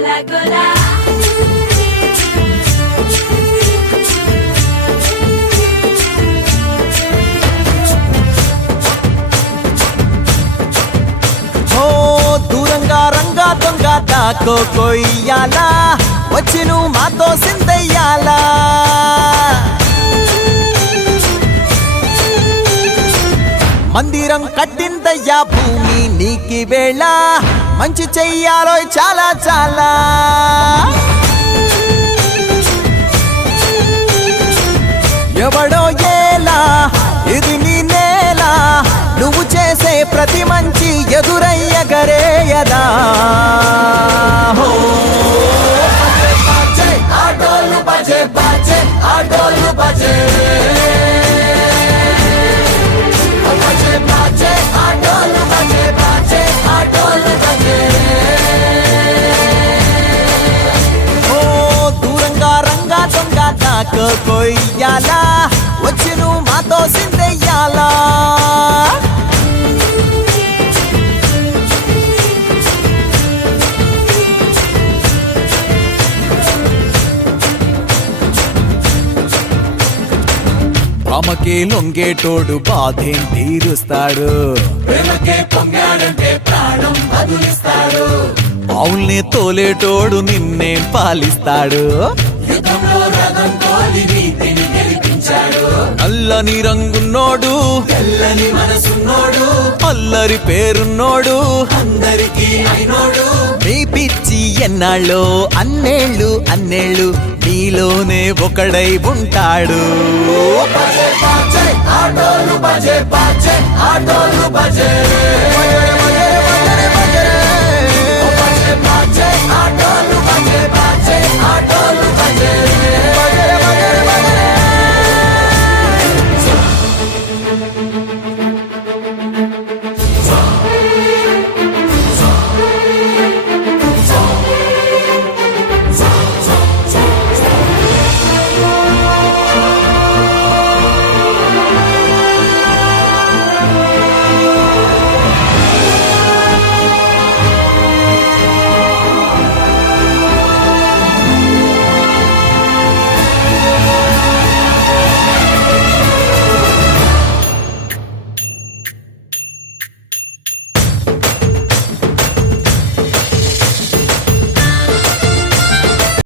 గోలా గోలా దూరంగా రంగా దొంగ దాకో కొయ్యాలా వచ్చి నువ్వు మాతో సిందయ్యాలా మందిరం కట్టిందయ్యా భూమి నీకి వేళ మంచి చెయ్యాలో చాలా చాలా ఎవడో ఏలా ఇది నీ నేల నువ్వు చేసే ప్రతి మంచి ఎదురయ్యగరేయదా ఆటోలు బజే బాజే ఆటోలు బజే ఆటోలు బజే బాజే ఆటోలు బజే దూరంగా రంగా దొంగ నాకు కొయ్యాలా వచ్చి నువ్వు మాతో సిందెయ్యాలా అమ్మకే లొంగేటోడు బాధేం తీరుస్తాడు అవుల్ని తోలేటోడు నిన్నేం పాలిస్తాడు నల్లని రంగున్నోడు తెల్లని మనసున్నోడు అల్లరి పేరున్నోడు అందరికీ అయినోడు నీ పిచ్చి ఎన్నాళ్ళో అన్నేళ్ళు అన్నేళ్ళు నీలోనే ఒకడై ఉంటాడు ఆటోలు బజే బాజే ఆటోలు బజే